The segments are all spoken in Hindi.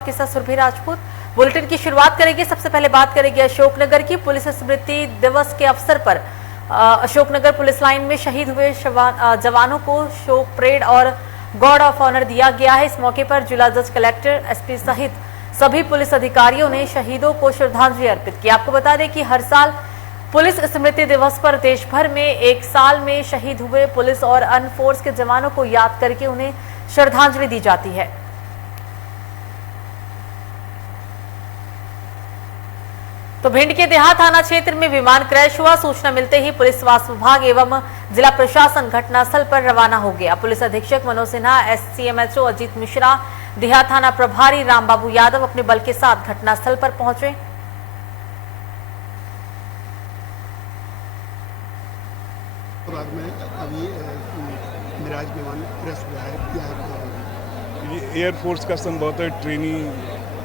के साथ सुरभि राजपूत बुलेटिन की शुरुआत करेंगे। सबसे पहले बात करेंगे अशोकनगर की। पुलिस स्मृति दिवस के अवसर पर अशोकनगर पुलिस लाइन में शहीद हुए जवानों को शोक परेड और गार्ड ऑफ ऑनर दिया गया है। इस मौके पर जिला जज, कलेक्टर, एसपी सहित सभी पुलिस अधिकारियों ने शहीदों को श्रद्धांजलि अर्पित की। आपको बता दें कि हर साल पुलिस स्मृति दिवस पर देश भर में एक साल में शहीद हुए पुलिस और अन्य फोर्स के जवानों को याद करके उन्हें श्रद्धांजलि दी जाती है। तो भिंड के देहात थाना क्षेत्र में विमान क्रैश हुआ। सूचना मिलते ही पुलिस स्वास्थ्य विभाग एवं जिला प्रशासन घटनास्थल पर रवाना हो गया। पुलिस अधीक्षक मनोज सिन्हा, एससीएमएचओ अजीत मिश्रा, देहात थाना प्रभारी रामबाबू यादव अपने बल के साथ घटनास्थल पर पहुंचे। मिराज विमान क्रैश हुआ है। ये एयरफोर्स का संभवतः ट्रेनिंग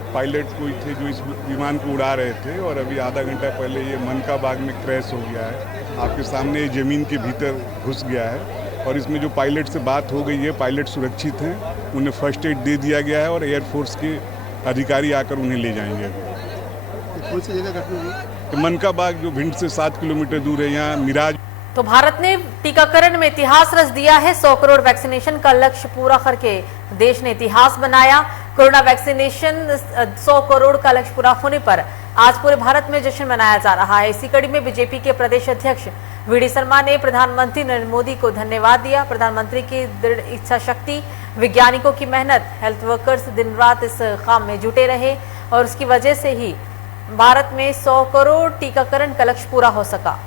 पायलट कोई थे जो इस विमान को उड़ा रहे थे और अभी आधा घंटा पहले ये मनका बाग में क्रैश हो गया है। आपके सामने ये ज़मीन के भीतर घुस गया है और इसमें जो पायलट से बात हो गई है, पायलट सुरक्षित हैं, उन्हें फर्स्ट एड दे दिया गया है और एयरफोर्स के अधिकारी आकर उन्हें ले जाएंगे। कौन सी जगह घटना हुई? तो मनका बाग जो भिंड से 7 किलोमीटर दूर है, यहाँ मिराज। तो भारत ने टीकाकरण में इतिहास रच दिया है। 100 करोड़ वैक्सीनेशन का लक्ष्य पूरा करके देश ने इतिहास बनाया। कोरोना वैक्सीनेशन 100 करोड़ का लक्ष्य पूरा होने पर आज पूरे भारत में जश्न मनाया जा रहा है। इसी कड़ी में बीजेपी के प्रदेश अध्यक्ष वीडी शर्मा ने प्रधानमंत्री नरेंद्र मोदी को धन्यवाद दिया। प्रधानमंत्री की दृढ़ इच्छा शक्ति, वैज्ञानिकों की मेहनत, हेल्थ वर्कर्स दिन रात इस काम में जुटे रहे और उसकी वजह से ही भारत में 100 करोड़ टीकाकरण का लक्ष्य पूरा हो सका।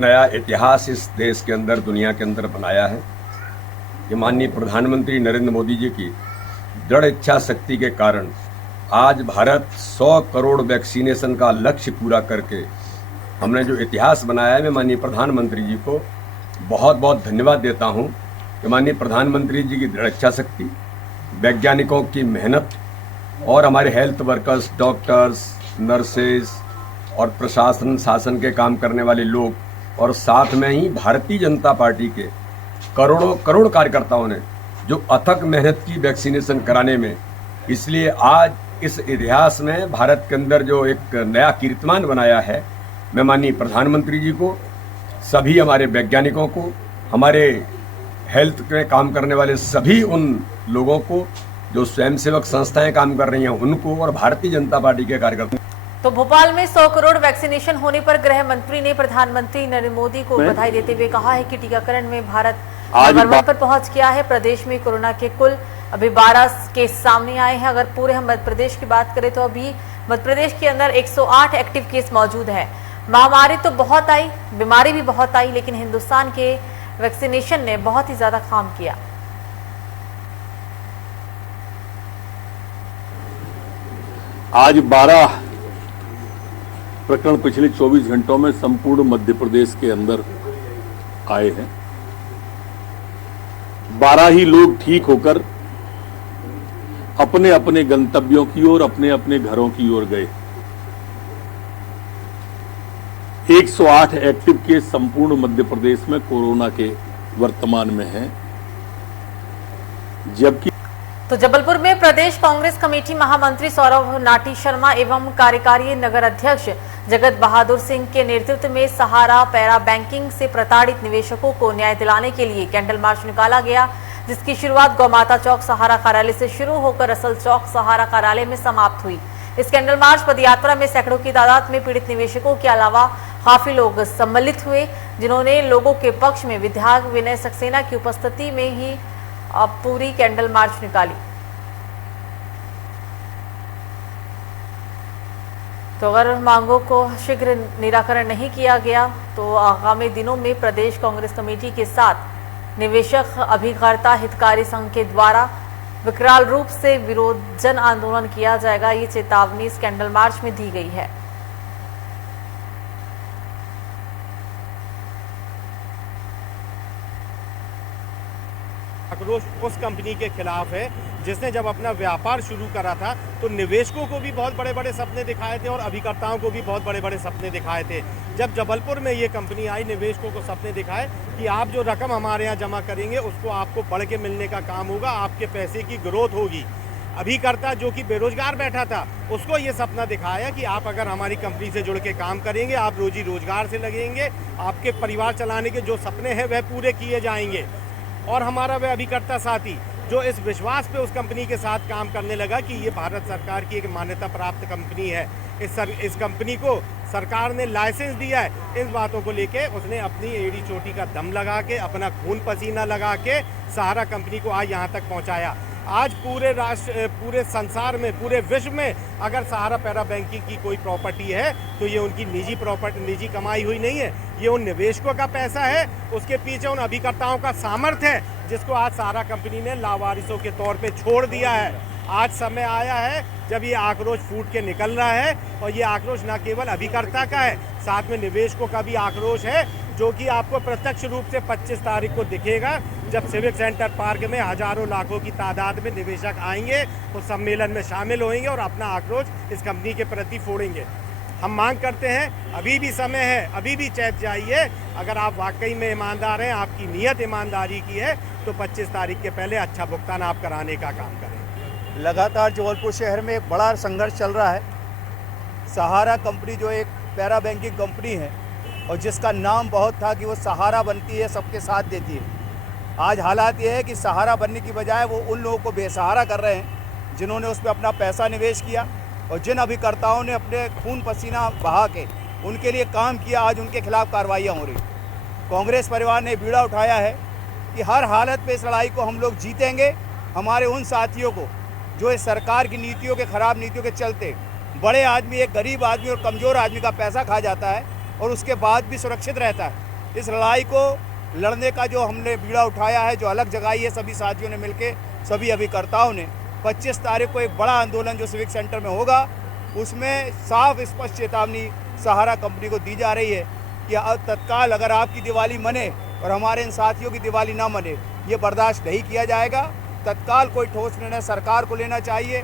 नया इतिहास इस देश के अंदर, दुनिया के अंदर बनाया है। ये माननीय प्रधानमंत्री नरेंद्र मोदी जी की दृढ़ इच्छा शक्ति के कारण आज भारत 100 करोड़ वैक्सीनेशन का लक्ष्य पूरा करके हमने जो इतिहास बनाया है, मैं माननीय प्रधानमंत्री जी को बहुत बहुत धन्यवाद देता हूं कि माननीय प्रधानमंत्री जी की दृढ़ इच्छा शक्ति, वैज्ञानिकों की मेहनत और हमारे हेल्थ वर्कर्स, डॉक्टर्स, नर्सेज और प्रशासन, शासन के काम करने वाले लोग और साथ में ही भारतीय जनता पार्टी के करोड़ों करोड़ कार्यकर्ताओं ने जो अथक मेहनत की वैक्सीनेशन कराने में, इसलिए आज इस इतिहास में भारत के अंदर जो एक नया कीर्तिमान बनाया है, मैं माननीय प्रधानमंत्री जी को, सभी हमारे वैज्ञानिकों को, हमारे हेल्थ में काम करने वाले सभी उन लोगों को जो स्वयंसेवक संस्थाएं काम कर रही हैं उनको और भारतीय जनता पार्टी के कार्यकर्ताओं। तो भोपाल में 100 करोड़ वैक्सीनेशन होने पर गृह मंत्री ने प्रधानमंत्री नरेंद्र मोदी को बधाई देते हुए कहा है कि टीकाकरण में भारत नंबर 1 पर पहुंच गया है। प्रदेश में कोरोना के कुल अभी 12 केस सामने आए हैं। अगर पूरे हम मध्य प्रदेश की बात करें तो अभी मध्य प्रदेश के अंदर 108 एक्टिव केस मौजूद है। महामारी तो बहुत आई, बीमारी भी बहुत आई, लेकिन हिंदुस्तान के वैक्सीनेशन ने बहुत ही ज्यादा काम किया। आज 12 प्रकरण पिछले 24 घंटों में संपूर्ण मध्य प्रदेश के अंदर आए हैं। 12 ही लोग ठीक होकर अपने अपने गंतव्यों की ओर, अपने अपने घरों की ओर गए। 108 एक्टिव केस संपूर्ण मध्य प्रदेश में कोरोना के वर्तमान में हैं, जबकि तो जबलपुर में प्रदेश कांग्रेस कमेटी महामंत्री सौरभ नाटी शर्मा एवं कार्यकारी नगर अध्यक्ष जगत बहादुर सिंह के नेतृत्व में सहारा पैरा बैंकिंग से प्रताड़ित निवेशकों को न्याय दिलाने के लिए कैंडल मार्च निकाला गया, जिसकी शुरुआत गौमाता चौक सहारा कार्यालय से शुरू होकर असल चौक सहारा कार्यालय में समाप्त हुई। इस कैंडल मार्च पदयात्रा में सैकड़ों की तादाद में पीड़ित निवेशकों के अलावा काफी लोग सम्मिलित हुए, जिन्होंने लोगों के पक्ष में विधायक विनय सक्सेना की उपस्थिति में ही पूरी कैंडल मार्च निकाली। तो अगर मांगों को शीघ्र निराकरण नहीं किया गया तो आगामी दिनों में प्रदेश कांग्रेस कमेटी के साथ निवेशक अभिकर्ता हितकारी संघ के द्वारा विकराल रूप से विरोध जन आंदोलन किया जाएगा। ये चेतावनी इस कैंडल मार्च में दी गई है। आक्रोश उस कंपनी के खिलाफ है जिसने जब अपना व्यापार शुरू करा था तो निवेशकों को भी बहुत बड़े बड़े सपने दिखाए थे और अभिकर्ताओं को भी बहुत बड़े बड़े सपने दिखाए थे। जब जबलपुर में ये कंपनी आई, निवेशकों को सपने दिखाए कि आप जो रकम हमारे यहाँ जमा करेंगे उसको आपको बढ़ के मिलने का काम होगा, आपके पैसे की ग्रोथ होगी। अभिकर्ता जो कि बेरोजगार बैठा था उसको ये सपना दिखाया कि आप अगर हमारी कंपनी से जुड़ के काम करेंगे, आप रोजी रोजगार से लगेंगे, आपके परिवार चलाने के जो सपने हैं वह पूरे किए जाएंगे। और हमारा वह अभिकर्ता साथी जो इस विश्वास पे उस कंपनी के साथ काम करने लगा कि ये भारत सरकार की एक मान्यता प्राप्त कंपनी है, इस कंपनी को सरकार ने लाइसेंस दिया है, इस बातों को लेके उसने अपनी एड़ी चोटी का दम लगा के, अपना खून पसीना लगा के सहारा कंपनी को आज यहाँ तक पहुँचाया। आज पूरे राष्ट्र, पूरे संसार में, पूरे विश्व में अगर सहारा पैरा बैंकिंग की कोई प्रॉपर्टी है तो ये उनकी निजी प्रॉपर्टी, निजी कमाई हुई नहीं है, ये उन निवेशकों का पैसा है, उसके पीछे उन अभिकर्ताओं का सामर्थ्य है जिसको आज सहारा कंपनी ने लावारिसों के तौर पे छोड़ दिया है। आज समय आया है जब ये आक्रोश फूट के निकल रहा है, और ये आक्रोश न केवल अभिकर्ता का है, साथ में निवेशकों का भी आक्रोश है, जो कि आपको प्रत्यक्ष रूप से 25 तारीख को दिखेगा जब सिविक सेंटर पार्क में हजारों लाखों की तादाद में निवेशक आएंगे, उस सम्मेलन में शामिल होंगे और अपना आक्रोश इस कंपनी के प्रति फोड़ेंगे। हम मांग करते हैं, अभी भी समय है, अभी भी चैत जाइए। अगर आप वाकई में ईमानदार हैं, आपकी नीयत ईमानदारी की है, तो 25 तारीख के पहले अच्छा भुगतान आप कराने का काम करें। लगातार जबलपुर शहर में एक बड़ा संघर्ष चल रहा है। सहारा कंपनी जो एक पैरा बैंकिंग कंपनी है और जिसका नाम बहुत था कि वो सहारा बनती है, सबके साथ देती है, आज हालात ये है कि सहारा बनने की बजाय वो उन लोगों को बेसहारा कर रहे हैं जिन्होंने उस पर अपना पैसा निवेश किया, और जिन अभिकर्ताओं ने अपने खून पसीना बहा के उनके लिए काम किया, आज उनके खिलाफ कार्रवाइयाँ हो रही। कांग्रेस परिवार ने बीड़ा उठाया है कि हर हालत पे इस लड़ाई को हम लोग जीतेंगे। हमारे उन साथियों को जो इस सरकार की नीतियों के, खराब नीतियों के चलते बड़े आदमी, एक गरीब आदमी और कमज़ोर आदमी का पैसा खा जाता है और उसके बाद भी सुरक्षित रहता है, इस लड़ाई को लड़ने का जो हमने बीड़ा उठाया है, जो अलग जगाई है सभी साथियों ने मिलके, सभी अभिकर्ताओं ने, 25 तारीख को एक बड़ा आंदोलन जो सिविक सेंटर में होगा, उसमें साफ स्पष्ट चेतावनी सहारा कंपनी को दी जा रही है कि तत्काल अगर आपकी दिवाली मने और हमारे इन साथियों की दिवाली ना मने, ये बर्दाश्त नहीं किया जाएगा। तत्काल कोई ठोस निर्णय सरकार को लेना चाहिए,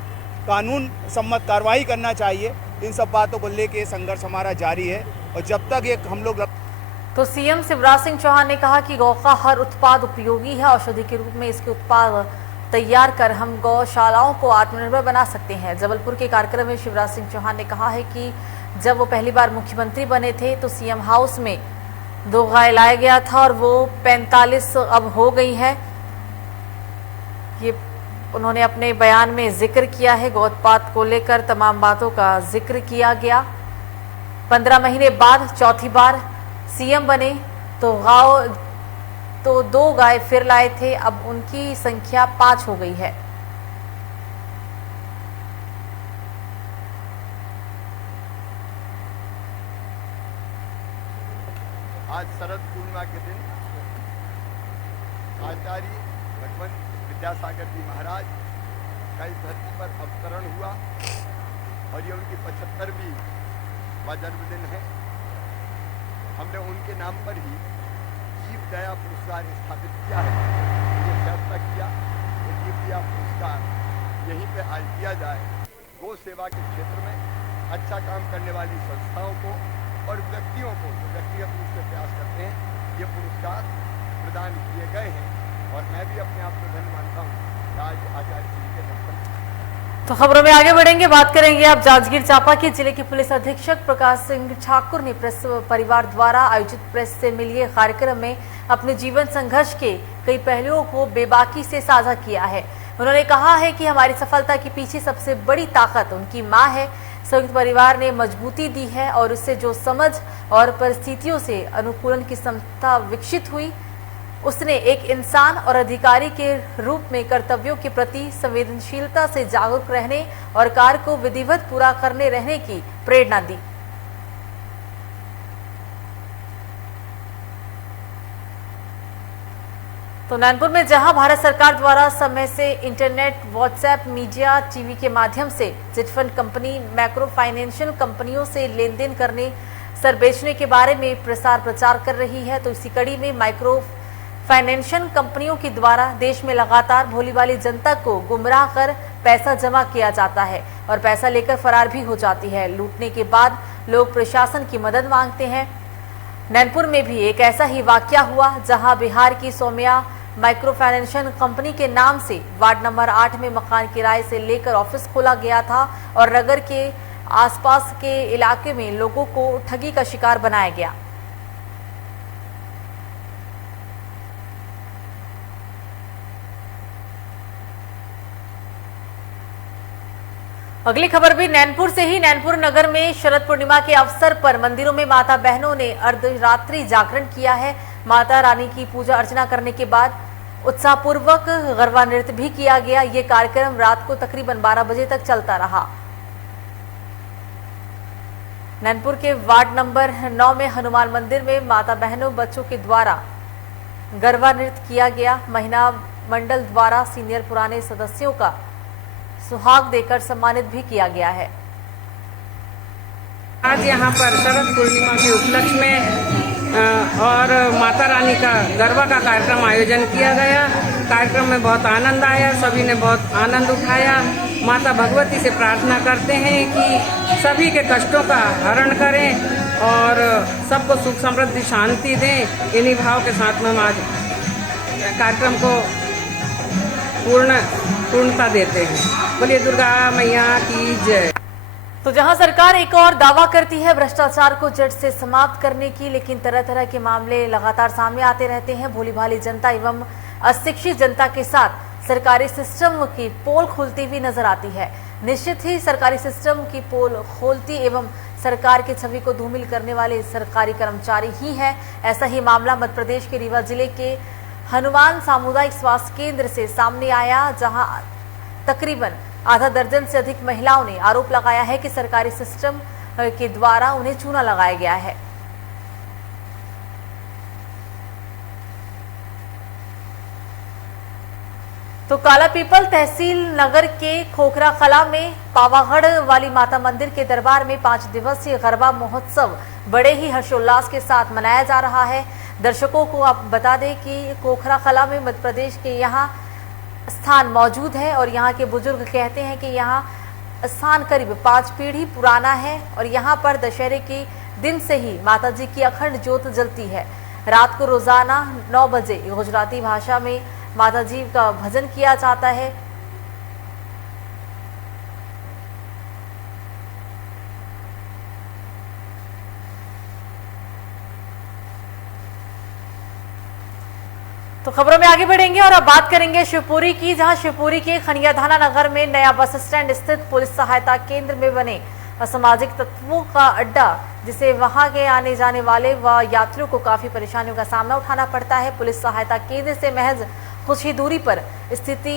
कानून सम्मत कार्रवाई करना चाहिए। इन सब बातों को लेके संघर्ष हमारा जारी है, और जब तक ये हम लोग। तो सीएम शिवराज सिंह चौहान ने कहा कि गौ का हर उत्पाद उपयोगी है, औषधि के रूप में इसके उत्पाद तैयार कर हम गौशालाओं को आत्मनिर्भर बना सकते हैं। जबलपुर के कार्यक्रम में शिवराज सिंह चौहान ने कहा है कि जब वो पहली बार मुख्यमंत्री बने थे तो सीएम हाउस में 2 गाय लाया गया था और वो 45 अब हो गई है। ये उन्होंने अपने बयान में जिक्र किया है। गौ उत्पाद को लेकर तमाम बातों का जिक्र किया गया। 15 महीने बाद चौथी बार सीएम बने तो 2 गाय फिर लाए थे, अब उनकी संख्या 5 हो गई है। आज शरद पूर्णिमा के दिन आचार्य भगवंत विद्यासागर जी महाराज का इस धरती पर अवतरण हुआ और ये उनकी 75वीं जन्मदिन है। हमने उनके नाम पर ही जीव दया पुरस्कार स्थापित किया है। ये फैसला किया कि जीव दया पुरस्कार यहीं पे आज दिया जाए। गौ सेवा के क्षेत्र में अच्छा काम करने वाली संस्थाओं को और व्यक्तियों को जो व्यक्तिगत रूप से प्रयास करते हैं, ये पुरस्कार प्रदान किए गए हैं। और मैं भी अपने आप को धन्य मानता हूँ कि आज आचार्य जी के दर्शन। तो खबरों में आगे बढ़ेंगे, बात करेंगे अब जांजगीर चांपा के जिले के पुलिस अधीक्षक प्रकाश सिंह ठाकुर ने प्रेस परिवार द्वारा आयोजित प्रेस से मिलिए कार्यक्रम में अपने जीवन संघर्ष के कई पहलुओं को बेबाकी से साझा किया है। उन्होंने कहा है कि हमारी सफलता के पीछे सबसे बड़ी ताकत उनकी मां है। संयुक्त परिवार ने मजबूती दी है और उससे जो समझ और परिस्थितियों से अनुकूलन की क्षमता विकसित हुई, उसने एक इंसान और अधिकारी के रूप में कर्तव्यों के प्रति संवेदनशीलता से जागरूक रहने और कार्य को विधिवत पूरा करने रहने की प्रेरणा दी। तो नैनपुर में जहां भारत सरकार द्वारा समय से इंटरनेट, व्हाट्सएप, मीडिया, टीवी के माध्यम से चिटफंड कंपनी, मैक्रो फाइनेंशियल कंपनियों से लेन देन करने, सर बेचने के बारे में प्रसार प्रचार कर रही है, तो इसी कड़ी में माइक्रो फाइनेंशियल कंपनियों के द्वारा देश में लगातार भोली भाली जनता को गुमराह कर पैसा जमा किया जाता है और पैसा लेकर फरार भी हो जाती है। लूटने के बाद लोग प्रशासन की मदद मांगते हैं। नैनपुर में भी एक ऐसा ही वाकया हुआ जहां बिहार की सौम्या माइक्रो फाइनेंशियल कंपनी के नाम से वार्ड नंबर 8 में मकान किराए से लेकर ऑफिस खोला गया था और नगर के आसपास के इलाके में लोगों को ठगी का शिकार बनाया गया। अगली खबर भी नैनपुर से ही। नैनपुर नगर में शरद पूर्णिमा के अवसर पर मंदिरों में माता बहनों ने अर्धरात्रि जागरण किया है। माता रानी की पूजा अर्चना करने के बाद उत्साहपूर्वक गरबा नृत्य भी किया गया। ये कार्यक्रम रात को तकरीबन 12 बजे तक चलता रहा। नैनपुर के वार्ड नंबर 9 में हनुमान मंदिर में माता बहनों बच्चों के द्वारा गरबा नृत्य किया गया। महिला मंडल द्वारा सीनियर पुराने सदस्यों का सुहाग देकर सम्मानित भी किया गया है। आज यहाँ पर शरद पूर्णिमा के उपलक्ष्य में और माता रानी का गरबा का कार्यक्रम आयोजन किया गया। कार्यक्रम में बहुत आनंद आया, सभी ने बहुत आनंद उठाया। माता भगवती से प्रार्थना करते हैं कि सभी के कष्टों का हरण करें और सबको सुख समृद्धि शांति दें। इन्हीं भाव के साथ में हम आज कार्यक्रम को पूर्णता देते हैं। बोलिए दुर्गा मैया की जय। तो जहां सरकार एक और दावा करती है भ्रष्टाचार को जड़ से समाप्त करने की, लेकिन तरह तरह के मामले लगातार सामने आते रहते हैं। भोली भाली जनता एवं अशिक्षित जनता के साथ सरकारी सिस्टम की पोल खुलती हुई नजर आती है। निश्चित ही सरकारी सिस्टम की पोल खोलती एवं सरकार की छवि को धूमिल करने वाले सरकारी कर्मचारी ही हैं। ऐसा ही मामला मध्य प्रदेश के रीवा जिले के हनुमान सामुदायिक स्वास्थ्य केंद्र से सामने आया, जहां तकरीबन आधा दर्जन से अधिक महिलाओं ने आरोप लगाया है कि सरकारी सिस्टम के द्वारा उन्हें चूना लगाया गया है। तो कालापीपल तहसील नगर के खोखरा कला में पावागढ़ वाली माता मंदिर के दरबार में 5 दिवसीय गरबा महोत्सव बड़े ही हर्षोल्लास के साथ मनाया जा रहा है। दर्शकों को आप बता दें कि खोखरा कला में मध्य प्रदेश के यहाँ स्थान मौजूद है और यहाँ के बुजुर्ग कहते हैं कि यहाँ स्थान करीब 5 पीढ़ी पुराना है और यहाँ पर दशहरे के दिन से ही माता जी की अखंड ज्योत जलती है। रात को रोजाना 9 बजे गुजराती भाषा में माता जी का भजन किया जाता है। तो खबरों में आगे बढ़ेंगे और अब बात करेंगे शिवपुरी की, जहां शिवपुरी के खनियाधाना नगर में नया बस स्टैंड स्थित पुलिस सहायता केंद्र में बने असामाजिक तत्वों का अड्डा, जिसे वहां के आने जाने वाले व यात्रियों को काफी परेशानियों का सामना उठाना पड़ता है। पुलिस सहायता केंद्र से महज कुछ ही दूरी पर स्थिति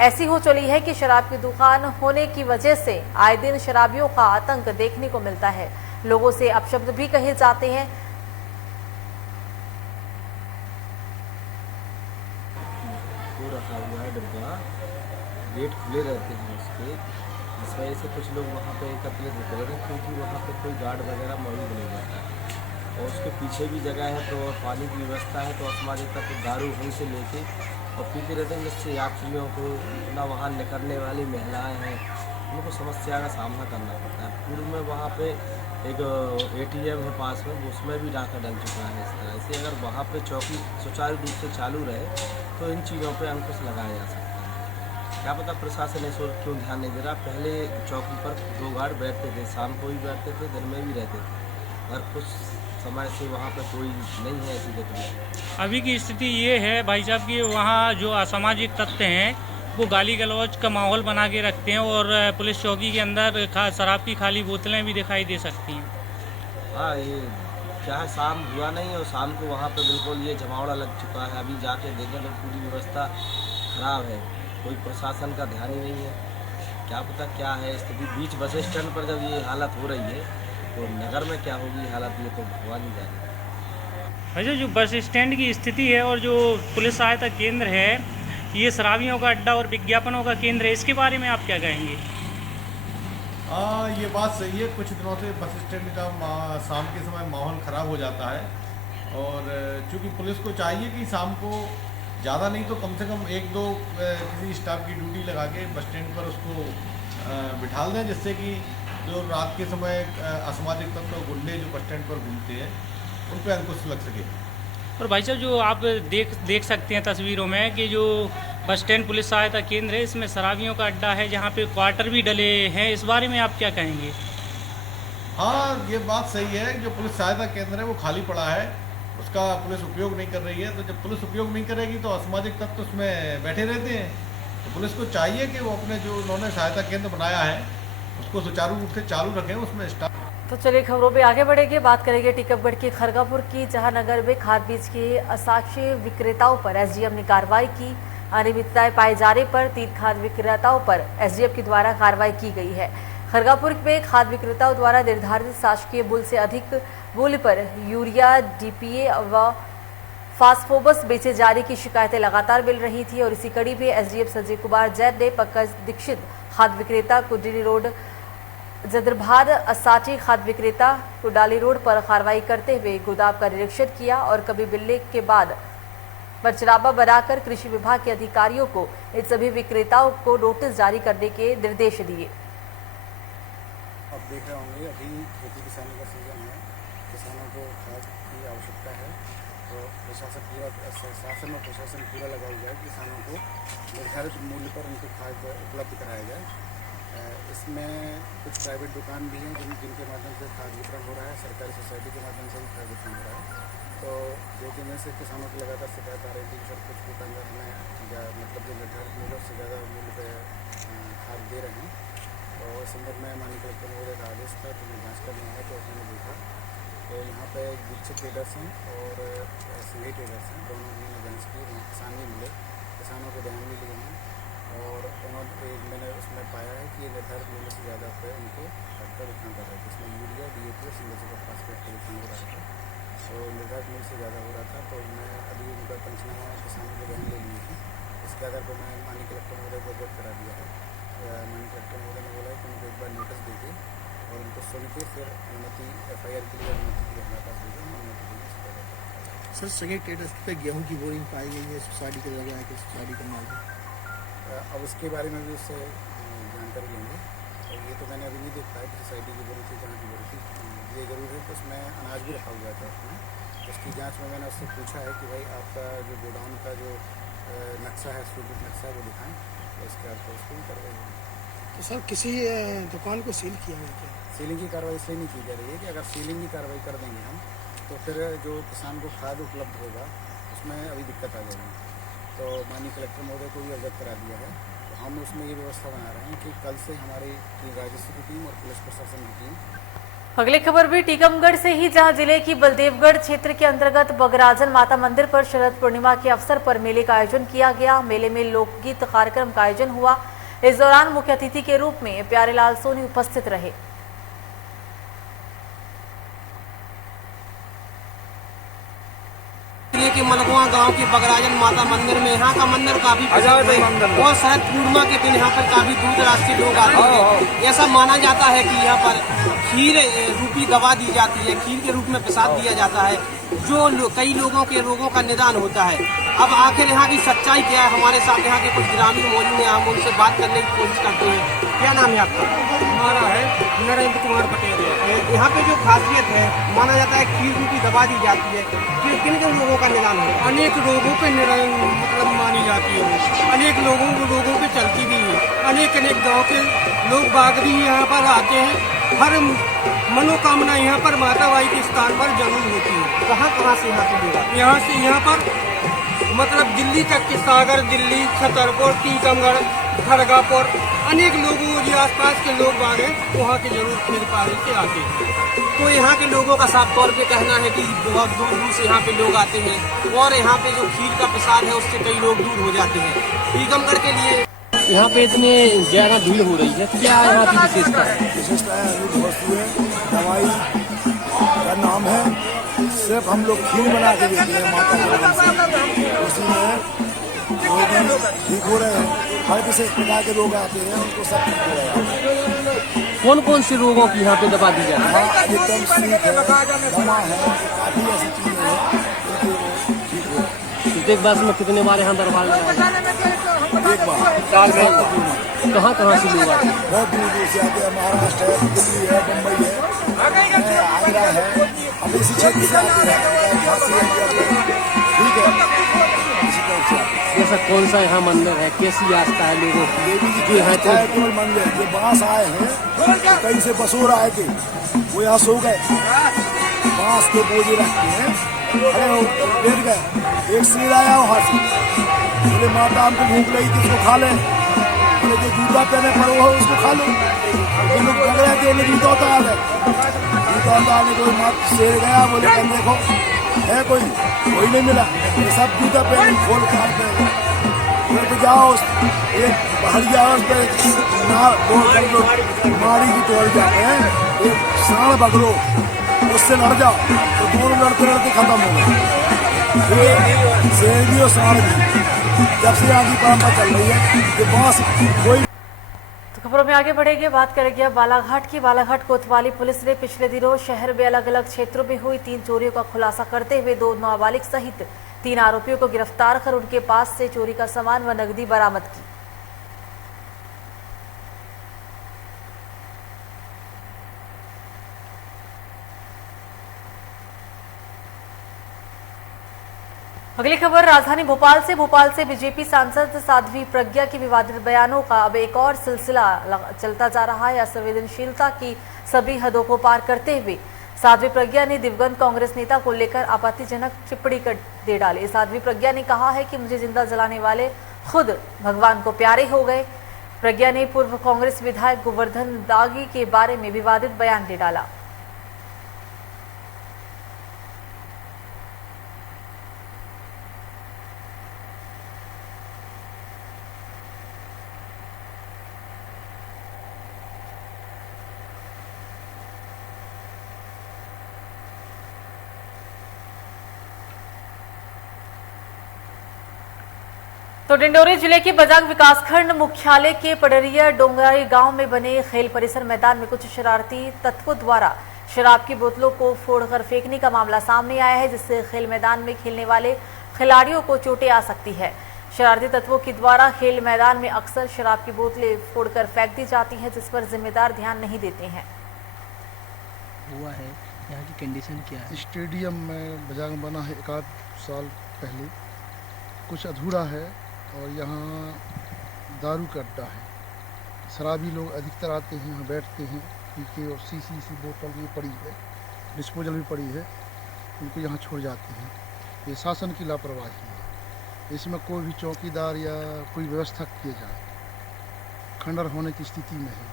ऐसी हो चली है कि शराब की दुकान होने की वजह से आए दिन शराबियों का आतंक देखने को मिलता है। लोगों से अपशब्द भी कहे जाते हैं। रखा हुआ है डब्बा, गेट खुले रहते हैं उसके, इस वजह से कुछ लोग वहाँ पे एकत्रित होते रहते हैं क्योंकि वहाँ पे कोई गार्ड वगैरह मौजूद नहीं रहता है और उसके पीछे भी जगह है तो पानी की व्यवस्था है। तो असामाजिक तत्व दारू वहीं से लेके और पीते रहते हैं, जिससे यात्रियों को ना वहाँ निकलने वाली महिलाएँ हैं उनको समस्या का सामना करना पड़ता है। पूर्व में वहाँ पे एक ATM है पास में, उसमें भी डाका डल चुका है। इस तरह से अगर वहाँ पे चौकी सुचारू रूप से चालू रहे तो इन चीज़ों पे अंकुश लगाया जा सकता है। क्या पता प्रशासन इस ओर क्यों ध्यान नहीं दे रहा। पहले चौकी पर 2 गार्ड बैठते थे, शाम को भी बैठते थे, दिन में भी रहते थे, और कुछ समय से वहाँ पे कोई नहीं है ऐसी गतिविधि। अभी की स्थिति ये है भाई साहब कि वहाँ जो असामाजिक तत्व हैं वो गाली गलौज का माहौल बना के रखते हैं और पुलिस चौकी के अंदर शराब की खाली बोतलें भी दिखाई दे सकती हैं। हाँ, ये क्या है, शाम हुआ नहीं और शाम को वहाँ पे बिल्कुल ये जमावड़ा लग चुका है। अभी जाके देखें तो पूरी व्यवस्था खराब है, कोई प्रशासन का ध्यान ही नहीं है। क्या पता क्या है स्थिति। बीच बस स्टैंड पर जब ये हालत हो रही है तो नगर में क्या होगी हालत, ये तो भगवान ही जाने। अच्छा, जो बस स्टैंड की स्थिति है और जो पुलिस सहायता केंद्र है, ये शराबियों का अड्डा और विज्ञापनों का केंद्र है, इसके बारे में आप क्या कहेंगे? ये बात सही है। कुछ दिनों से बस स्टैंड का शाम के समय माहौल ख़राब हो जाता है और चूँकि पुलिस को चाहिए कि शाम को ज़्यादा नहीं तो कम से कम 1-2 किसी स्टाफ की ड्यूटी लगा के बस स्टैंड पर उसको बिठा दें, जिससे कि जो रात के समय असामाजिक तत्व गुंडे जो बस स्टैंड पर घूमते हैं उन पर अंकुश लग सके। और भाई साहब जो आप देख सकते हैं तस्वीरों में कि जो बस स्टैंड पुलिस सहायता केंद्र है, इसमें शराबियों का अड्डा है जहाँ पे क्वार्टर भी डले हैं। इस बारे में आप क्या कहेंगे? हाँ, ये बात सही है। जो पुलिस सहायता केंद्र है वो खाली पड़ा है, उसका पुलिस उपयोग नहीं कर रही है। तो जब पुलिस उपयोग नहीं करेगी तो असामाजिक तत्व उसमें बैठे रहते हैं। तो पुलिस को चाहिए कि वो अपने जो उन्होंने सहायता केंद्र बनाया है उसको सुचारू रूप से चालू रखें, उसमें स्टाफ। तो चलिए खबरों में आगे बढ़ेंगे, बात करेंगे टीकमगढ़ के खरगापुर की, जहां नगर में खाद बीज के असाक्ष्य विक्रेताओं पर एसडीएम ने कार्रवाई की। अनियमितताएं पाए जाने पर 3 खाद विक्रेताओं पर एसडीएम के द्वारा कार्रवाई की गई है। खरगापुर में खाद विक्रेताओं द्वारा निर्धारित शासकीय मूल्य से अधिक मूल्य पर यूरिया, डीपीए व फास्फोबस बेचे जाने की शिकायतें लगातार मिल रही थी और इसी कड़ी में एसडीएम संजय कुमार जैन ने पंकज दीक्षित खाद विक्रेता कुंडली रोड, जदरभार असाची खाद विक्रेता कुडाली रोड पर कार्रवाई करते हुए गोदाम का निरीक्षण किया और कभी मिलने के बाद पंचनामा बनाकर कृषि विभाग के अधिकारियों को इन सभी विक्रेताओं को नोटिस जारी करने के निर्देश दिए। आप देख रहे होंगे अभी खेती किसानी का सीजन है, किसानों को खाद की आवश्यकता है, तो शासन और प्रशासन पूरा लगा हुआ है किसानों को निर्धारित मूल्य पर उनको खाद उपलब्ध कराया जाए। इसमें कुछ प्राइवेट दुकान भी हैं जिनके माध्यम से खाद वितरण हो रहा है, सरकारी सोसाइटी के माध्यम से भी खाद वितरण हो रहा है। तो जो कि इनमें से किसानों की लगातार शिकायत आ रही थी कि सर कुछ दुकानदार हमें मतलब जो निर्धारित मूल्य उससे ज़्यादा मूल्य पर खाद दे रहे हैं। तो इस संदर्भ में माननीय कलेक्टर महोदय का आदेश था तो मैं जाँच करने आया तो उसने देखा तो यहाँ पे दीक्षित ट्रेडर्स हैं और सिंधी ट्रेडर्स हैं, दोनों ने जाँच की, वहाँ किसान भी मिले, किसानों के बयान भी लिए हैं और उन्होंने मैंने उसमें पाया है कि निर्धारित मूल्य से ज़्यादा पे उनको खाद का वितरण कर रहे थे। इसमें यूरिया, डीएपी और सिंगल सुपर फास्फेट का वितरण हो रहा था, तो निर्धारित मूल्य से ज़्यादा हो रहा था। तो मैं अभी उनका पंचनामा किसानों के बयान ले लिए थे, इसके आधार पर मैं माननीय कलेक्टर महोदय को अवगत करा दिया है। माननीय कलेक्टर महोदय ने बोला है कि उनको एक बार नोटिस देके और उनको सुन के फिर अनुमति FIR के लिए अनुमति की हमारे पास भेजें, अनुमति देंगे। सर सगे ट्रेडर्स पे गेहूं की बोरिंग पाई गई है सोसाइटी के लगा है कि सोसाइटी का माल अब उसके बारे में भी उससे जानकारी लेंगे। और ये तो मैंने अभी नहीं देख पाया कि सोसाइटी की बोरी थी, जहाँ की बोरी थी। ये जरूर है कि उसमें अनाज भी रखा हुआ था उसमें। उसकी जाँच में मैंने उससे पूछा है कि भाई आपका जो गोडाउन का जो नक्शा है, स्वीकृत नक्शा है, वो दिखाएँ, तो इसके अर्थ उसको भी करवाई जाएगी। तो सर किसी दुकान को सील किया गया क्या? सीलिंग की कार्रवाई इसलिए नहीं की जा रही है कि अगर सीलिंग की कार्रवाई कर देंगे हम तो फिर जो किसान को खाद उपलब्ध होगा उसमें अभी दिक्कत आ जाएगी। तो माननीय कलेक्टर महोदय को भी अवगत करा दिया है। तो हम उसमें ये व्यवस्था बना रहे हैं कि कल से हमारी राजस्व की टीम और पुलिस प्रशासन की टीम। अगली खबर भी टीकमगढ़ से ही, जहां जिले की बलदेवगढ़ क्षेत्र के अंतर्गत बगराजन माता मंदिर पर शरद पूर्णिमा के अवसर पर मेले का आयोजन किया गया। मेले में लोकगीत कार्यक्रम का आयोजन हुआ। इस दौरान मुख्य अतिथि के रूप में प्यारेलाल सोनी उपस्थित रहे। जिले के मलगुआ गांव के बगराजन माता मंदिर में, यहाँ का मंदिर काफी प्रसिद्ध है और शरद पूर्णिमा के दिन यहाँ पर काफी दूर दराज से लोग आते हैं। ऐसा माना जाता है कि यहाँ पर खीर रूपी दवा दी जाती है, खीर के रूप में प्रसाद दिया जाता है, जो कई लोगों के रोगों का निदान होता है। अब आखिर यहाँ की सच्चाई क्या है, हमारे साथ यहाँ के कुछ ग्रामीण मौजूद हैं, हम उनसे बात करने की कोशिश करते हैं। क्या नाम है आपका? हमारा है नरेंद्र कुमार पटेल। यहाँ पे जो खासियत है, माना जाता है खीर रूपी दवा दी जाती है, कि किन किन लोगों का निदान है? अनेक रोगों पे मतलब मानी जाती है, अनेक रोगों पे चलती भी है। अनेक गांव के लोग बाग भी यहाँ पर आते हैं। हर मनोकामना यहाँ पर माता बाई के स्थान पर जरूर होती है। कहाँ से यहाँ पे लोग? यहाँ पर मतलब दिल्ली तक के, सागर, दिल्ली, छतरपुर, टीकमगढ़, खड़गापुर, अनेक लोगों जो आसपास के लोग बाग हैं वहाँ के जरूर खीर पारी से आते हैं। तो यहाँ के लोगों का साफ तौर पे कहना है कि बहुत दूर दूर से यहाँ पे लोग आते हैं और यहाँ पे जो खीर का प्रसाद है उससे कई लोग दूर हो जाते हैं। टीकमगढ़ के लिए यहाँ पे इतने ज्यादा भीड़ हो रही है, क्या यहाँ की विशेषता है? विशेषता है वस्तुएँ, दवाई का नाम है, सिर्फ हम लोग खीर बना के देते हैं माता के नाम से। उसी में लोग ठीक हो रहे हैं, हर किसी प्रकार के लोग आते हैं, उनको सब ठीक हो रहे हैं। कौन कौन से रोगों की यहाँ पे दवा दी जाती है? अधिकतम सीख है, दमा है, काफी ऐसी चीजें हैं ठीक हो। एक बार में कितने बार यहाँ दरबार लगाया? एक बार साल में कहाँ कहाँ से लोग आते हैं? बहुत दूर दूर से आते हैं, महाराष्ट्र है, दिल्ली है, मुंबई है, आगरा है, हम इसी क्षेत्र से आते हैं, झांसी है, ठीक है, इसी तरह से आते हैं। जैसा कौन सा यहाँ मंदिर है, कैसी आस्था है लोगों की? देवी जी कि की यहाँ आस्था है केवल मंदिर। ये बांस आए हैं, तो कहीं से बसोर आए थे, वो यहाँ सो गए, बांस के बोझे रखते हैं, अरे वो लेट गए। एक शेर आया वहाँ से, बोले माता हमको भूख लगी थी, इसको खा लें। बोले जो जूता पहने पर वो उसको खा लो। जो लोग पकड़ रहे थे उन्हें जूता उतार है, जूता उतारने कोई मात शेर गया, बोले कल देखो है कोई नहीं मिला, ये सब जूता पहन खोल काट पहन तो जाओ एक पहाड़िया उस पर मारी की तोड़ जाते हैं, एक साढ़ पकड़ो उससे लड़ जाओ तो दोनों लड़ते लड़ते खत्म हो गए। शेर भी और साढ़ भी जब से यहाँ की परंपरा चल रही है कि बांस कोई। तो खबरों में आगे बढ़ेंगे, बात करेंगे अब बालाघाट की। बालाघाट कोतवाली पुलिस ने पिछले दिनों शहर में अलग अलग क्षेत्रों में हुई 3 चोरियों का खुलासा करते हुए 2 नाबालिग सहित 3 आरोपियों को गिरफ्तार कर उनके पास से चोरी का सामान व नकदी बरामद की। अगली खबर राजधानी भोपाल से बीजेपी सांसद साध्वी प्रज्ञा के विवादित बयानों का अब एक और सिलसिला चलता जा रहा है। असंवेदनशीलता की सभी हदों को पार करते हुए साध्वी प्रज्ञा ने दिवंगत कांग्रेस नेता को लेकर आपत्तिजनक टिप्पणी कर दे डाली। साध्वी प्रज्ञा ने कहा है कि मुझे जिंदा जलाने वाले खुद भगवान को प्यारे हो गए। प्रज्ञा ने पूर्व कांग्रेस विधायक गोवर्धन दागी के बारे में विवादित बयान दे डाला। तो डिंडोरी जिले के बजांग विकासखंड मुख्यालय के पडरिया डोंगराई गांव में बने खेल परिसर मैदान में कुछ शरारती तत्वों द्वारा शराब की बोतलों को फोड़कर फेंकने का मामला सामने आया है, जिससे खेल मैदान में खेलने वाले खिलाड़ियों को चोटें आ सकती है। शरारती तत्वों के द्वारा खेल मैदान में अक्सर शराब की बोतलें फोड़कर फेंक दी जाती हैं, जिस पर जिम्मेदार ध्यान नहीं देते हैं। हुआ है यहाँ की कंडीशन क्या है? स्टेडियम में बजांग बना है 1 आध साल पहले, कुछ अधूरा है और यहाँ दारू का अड्डा है। शराबी लोग अधिकतर आते हैं, यहाँ बैठते हैं, पीके और सी बोतल भी पड़ी है, डिस्पोजल भी पड़ी है, उनको यहाँ छोड़ जाते हैं। ये शासन की लापरवाही है। इसमें कोई भी चौकीदार या कोई व्यवस्था किए जाए, खंडर होने की स्थिति में है।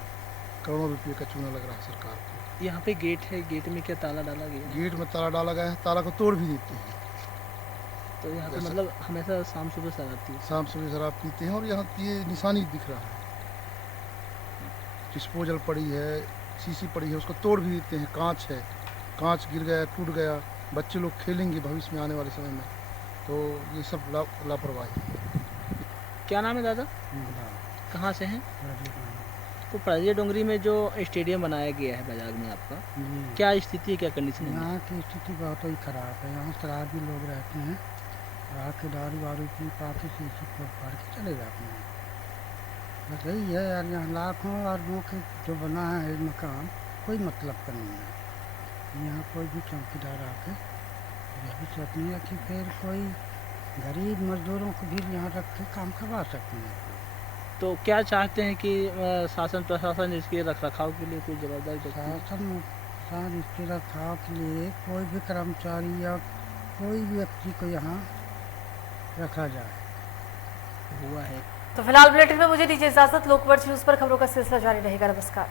करोड़ों रुपये का चूना लग रहा है सरकार को। यहाँ पे गेट है, गेट में क्या ताला डाला गया? गेट में ताला डाला गया है, ताला को तोड़ भी देते हैं। तो यहाँ पे मतलब हमेशा शाम सुबह शराब पीते हैं? शाम सुबह शराब पीते हैं और यहाँ ये निशानी दिख रहा है, डिस्पोजल पड़ी है, शीशी पड़ी है, उसको तोड़ भी देते हैं। कांच है, कांच गिर गया, टूट गया, बच्चे लोग खेलेंगे भविष्य में आने वाले समय में, तो ये सब लापरवाही है। क्या नाम है दादा? कहाँ से हैं? तो पड़रिया डोंगरी में जो स्टेडियम बनाया गया है बाजार में आपका, क्या स्थिति है, क्या कंडीशन है? यहाँ की स्थिति बहुत ही खराब है। यहाँ शराबी लोग रहते हैं, आके दारू वारू पी पाके शीशी फाड़ के चले जाते हैं। बस यही है यार, यहाँ लाखों आदमियों के जो बना है मकान, कोई मतलब का नहीं है। यहाँ कोई भी चौकीदार आके यह भी सोचते हैं कि फिर कोई गरीब मजदूरों को भी यहाँ रख के काम करवा सकते हैं। तो क्या चाहते हैं कि शासन प्रशासन इसके रखरखाव के लिए कोई जवाबदारी? शासन इसके रखरखाव के लिए कोई भी कर्मचारी या कोई भी व्यक्ति को यहाँ रखा जाए। हुआ है। तो फिलहाल बुलेटिन में मुझे दीजिए इजाजत। लोकवर्च न्यूज पर खबरों का सिलसिला जारी रहेगा। नमस्कार।